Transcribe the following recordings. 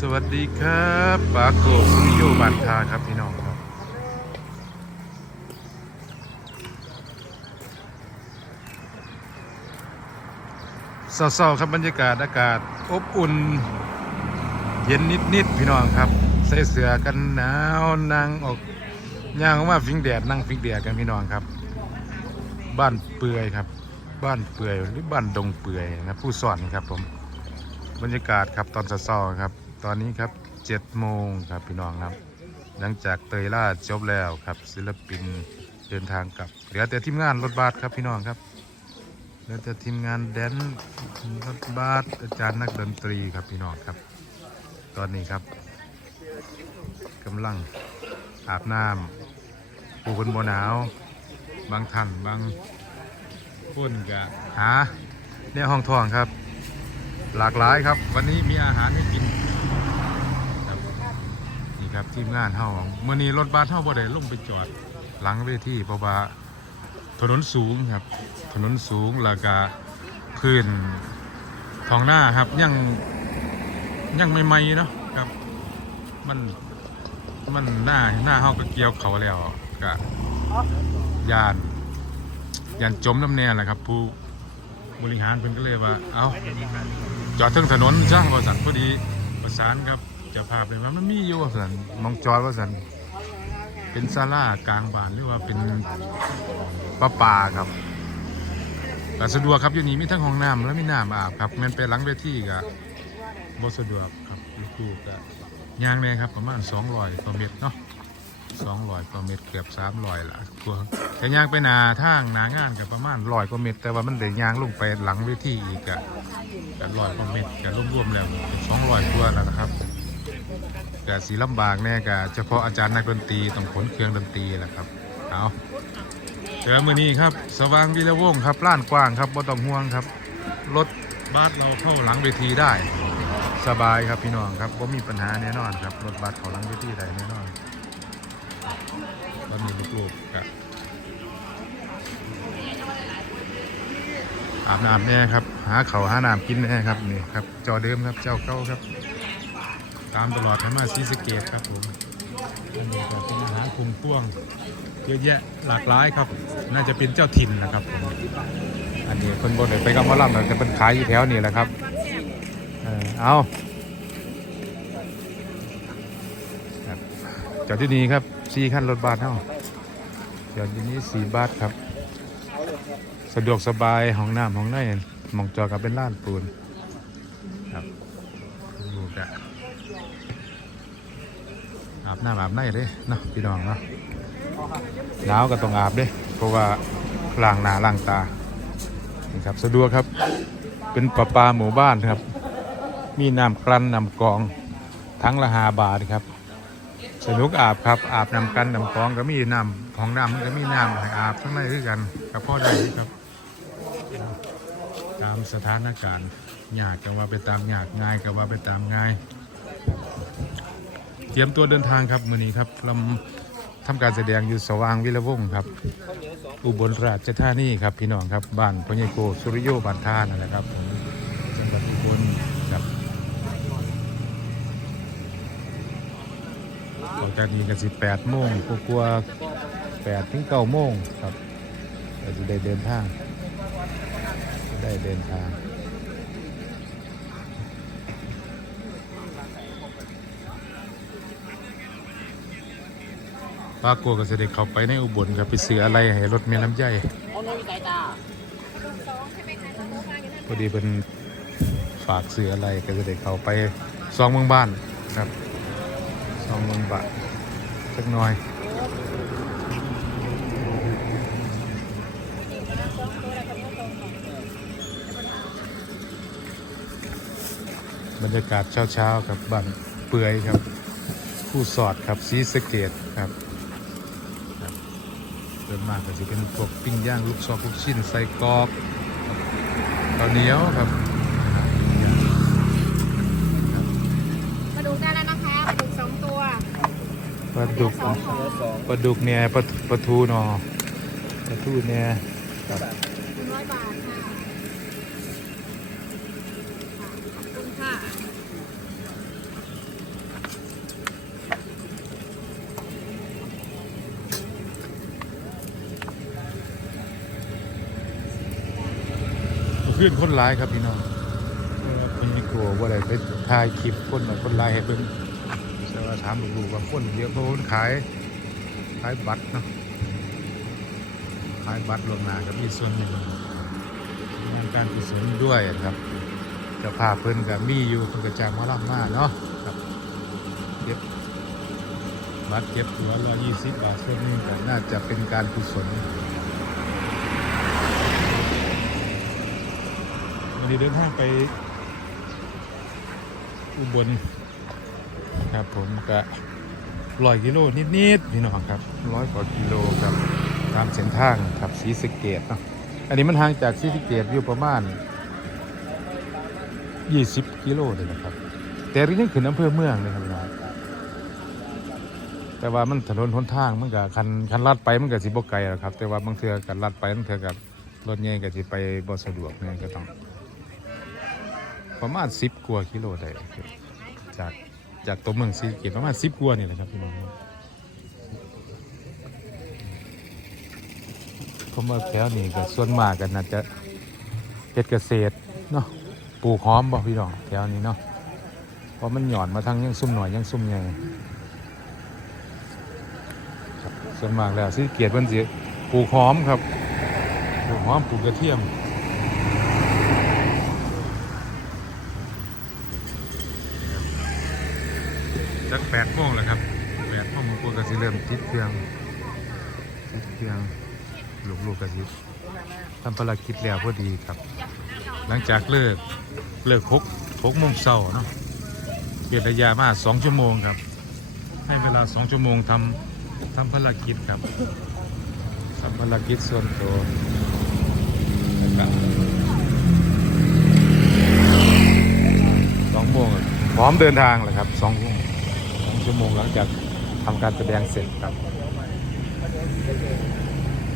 สวัสดีครับปาโกสุริโยบันทาครับพี่น้องครับเศร้าๆครับบรรยากาศอากาศอบอุ่น เย็นนิดๆพี่น้องครับ ใส่เสื้อกันหนาวนั่งออกย่างออกมาฟิงแดดนั่งฟิงแดดกันพี่น้องครับ บ้านเปื่อยครับ บ้านเปื่อยหรือบ้านดงเปื่อยนะผู้สอนครับผมบรรยากาศครับตอนเช้าๆครับ ตอนนี้ครับเจ็ดโมงครับพี่น้องครับ หลังจากเตยล่าจบแล้วครับ ศิลปินเดินทางกลับเหลือแต่ทีมงานรถบัสครับพี่น้องครับเหลือแต่ทีมงานแดนรถบัสอาจารย์นักดนตรีครับพี่น้องครับ ตอนนี้ครับกำลังอาบน้ำปูคนบนหนาว บางท่านบางคนกะหาเนี่ยห้องทองครับ หลากหลายครับ วันนี้มีอาหารให้กิน ครับทีมงานเฮาเมื่อนี้รถบัสเฮาบ่ได้ลงไปจอดหลังเวทีเพราะว่าถนนสูงครับ ถนนสูงแล้วก็พื้นท้องหน้าครับยังยังใหม่ๆเนาะครับ มันมันหน้าหน้าเฮาก็เกี่ยวเขาแล้วก็ยานยานจมน้ำแน่แหละครับ ผู้บริหารเพิ่นก็เลยว่า เอาจอดถึงถนนช่างว่าสันพอดีประสานครับ จะพาพเลยว่ามันมีอยู่ว่าสันมองจอดว่าสันเป็นศาลากลางบ้านหรือว่าเป็นประปาครับแต่สะดวกครับอยู่นี่มีทั้งห้องน้ำและมีน้ำอาบครับมันไปหลังเวทีก็บ่สะดวกครับลูกๆก็ยางแน่ครับประมาณ200กว่าเมตรเนาะ200กว่าเมตรเกือบ300ละกลัวแต่ยางไปหนาทางหนางานกับประมาณ100กว่าเมตรแต่ว่ามันเดี๋ยวยางลงไปหลังเวทีอีกอะก็ร้อยกว่าเมตรก็รวมๆแล้ว200กว่าแล้วนะครับ ก็สีลำบากแน่ก็เฉพาะอาจารย์นักดนตรีต้องขนเครื่องดนตรีแหละครับเอาเจอมือนี้ครับ สว่างวิรวงครับล้านกว้างครับบ่ต้องห่วงครับรถบัสเราเข้าหลังเวทีได้ สบายครับพี่น้องครับผมมีปัญหาแน่นอนครับรถบัสเข้าหลังเวทีได้แน่นอนตอนนี้ลูกๆครับอาบน้ำแน่ครับ หาเขาหาน้ำกินแน่ครับนี่ครับจอเดิมครับเจ้าเก้าครับ ตามตลอดทั้งมาซีสเกตครับผมอันนี้ก็เป็นอาหารคุมพ่วงเยอะแยะหลากหลายครับ น่าจะเป็นเจ้าถิ่นนะครับผมอันนี้คนบนไปกำมะล่ำแต่จะเป็นขายอยู่แถวนี้แหละครับเออเอาจอดที่นี่ครับสี่ขั้นรถบัสเท่าจอดที่นี้สี่บาทครับ สะดวกสบายห้องน้ำห้องในมองจอกับเป็นล้านปูนครับดูกะ อาบน้ำอาบในเลยเนาะพี่น้องเนาะหนาวก็ต้องอาบเด้เพราะว่าล้างหน้าล้างตานี่ครับสะดวกครับเป็นประปาหมู่บ้านครับ มีน้ำกลั่นน้ำกองทั้งละหาบาทครับสนุกอาบครับอาบน้ำกันน้ำกองก็มีน้ำของน้ำมันก็มีน้ำให้อาบทั้งในด้วยกันกับพ่อได้ครับ ตามสถานการณ์ยากก็ว่าไปตามยากง่ายก็ว่าไปตามง่าย เตรียมตัวเดินทางครับมือนี้ครับลำทำการแสดงอยู่สว่างวิรวงศ์ครับ อุบลราชธานีครับพี่น้องครับบ้านพญโกสุริโยบานทานั่นแหละครับจังหวัดอุบลครับออกจากนี้กันสิบแปดโมงกลัวแปดถึงเก้าโมงครับเราจะได้เดินทาง ได้เดินทาง ป้ากลัวก็จะได้เข้าไปในอุบลครับไปซื้ออะไรให้รถเมล์น้อยใจพอดีเป็นฝากซื้ออะไรก็จะได้เข้าไปซองเมืองบ้านครับซองเมืองบ้านสักหน่อยบรรยากาศเช้าๆครับบ้านเปื่อยครับ ผู้สอดครับสีสเกตครับ เดินมากก็จะเป็นพวกปิ้งย่างลูกซอกลูกชิ้นใส่กรอกข้าวเหนียวครับ ปลาดุกได้แล้วนะคะปลาดุกสองตัวปลาดุกสองห่อปลาดุกเนี่ยปลาปลาทูเนอปลาทูเนี่ยครับหนึ่งร้อยบาทค่ะค่ะขอบคุณค่ะ ขึ้นคนร้ายครับพี่น้องคนมีกลัวว่าอะไรไปถ่ายคลิปคนน่ะคนร้ายให้เบิ่งแต่ว่าถามลูกๆว่าคนเยอะเพราะคนขายขายบัตรเนาะขายบัตรลงหน้าก็มีส่วนหนึ่งงานการกุศลด้วยครับจะพาเพิ่นกับมีอยู่เพิ่นกระจางมาล่ำมาเนาะครับเก็บบัตรเก็บตัวละยี่สิบบาทส่วนหนึงก็น่าจะเป็นการกุศล วันนี้เดินทางไปอุบลครับผมก็ร้อยกิโลนิดๆพี่น้องครับร้อยกว่ากิโลครับตามเส้นทางครับสีสะเกตเนาะอันนี้มันห่างจากสีสะเกตอยู่ประมาณ 20 กิโลเลยนะครับ แต่ที่นี่คืออำเภอเมืองเลยครับพี่น้องแต่ว่ามันถนนหนทางมันก็คันคันลัดไปมันก็สิบ่ไกลหรอกครับ แต่ว่าบางเทื่อกันลัดไปบางเทื่อกับรถใหญ่ก็สิไปบ่สะดวกเนี่ยก็ต้อง ประมาณสิบกว่ากิโลได้จากจากตัวเมืองศรีเกตประมาณสิบกว่านี่แหละครับพี่น้องผมว่าแถวนี้ก็ส่วนมากกันน่าจะเฮ็ดเกษตรเนาะปลูกหอมบ่พี่น้องแถวนี้เนาะเพราะมันหย่อนมาทั้งยังซุ่มหน่อยยังซุ่มใหญ่ส่วนมากแล้วศรีสะเกตเพิ่นสิปลูกหอมครับปลูกหอมปลูกกระเทียม แปดโมงแล้วครับแปดโมงมันกลัวกระสิเริ่มติดเครื่องติดเครื่องลูกๆกกระสิทำภารกิจแล้วพอดีครับ หลังจากเลิกเลิกหกหกโมงเช้าเนาะเกียระยะมาสองชั่วโมงครับ ให้เวลาสองชั่วโมงทำทำภารกิจครับทำภารกิจส่วนตัวครับสองโมงพร้อมเดินทางเลยครับสองโมงสอง ชั่วโมงหลังจากทำการแสดงเสร็จครับ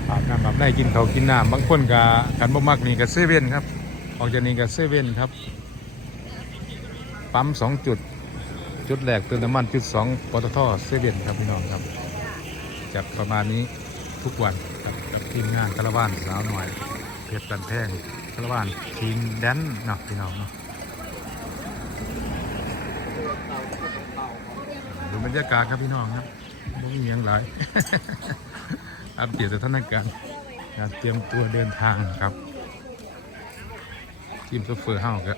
อาบน้ำอาบในกินเขากินน้ำบางคนก็กันบ่มักนี่ก็เซเว่นครับ ออกจากนี้ก็เซเว่นครับ ปั๊มสองจุด จุดแรกเติมน้ำมันจุดสองปตทเซเว่นครับพี่น้องครับจัดประมาณนี้ทุกวันครับกับทีมงานคาราวานสาวหน่อยเพชรบันแท่งคาราวานทีมแดนเนาะพี่น้องเนาะ ดูบรรยากาศครับพี่น้องครับไม่มีอย่างไรอัปเดตสถานการณ์การเตรียมตัวเดินทางครับทีมโซเฟอร์เฮาก็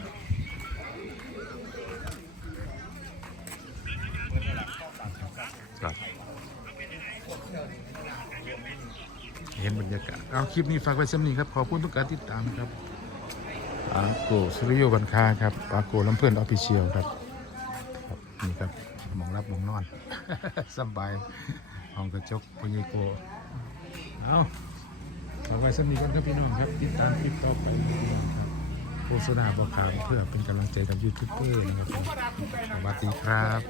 ครับเห็นบรรยากาศ เอาคลิปนี้ฝากไว้สำนี้ครับ ขอบคุณทุกการติดตามครับอาโกสุริโยบันคาครับอาโกลำเพื่อนออฟฟิเชียลครับครับนี่ครับ มองรับมองนอน สบายห้องกระจกพญโกเอาฝากไว้สำนี้กันครับพี่น้องครับ ติดตามคลิปต่อไปครับโฆษณาบอกข่าวเพื่อเป็นกำลังใจกับยูทูบเบอร์นะครับสวัสดีครับ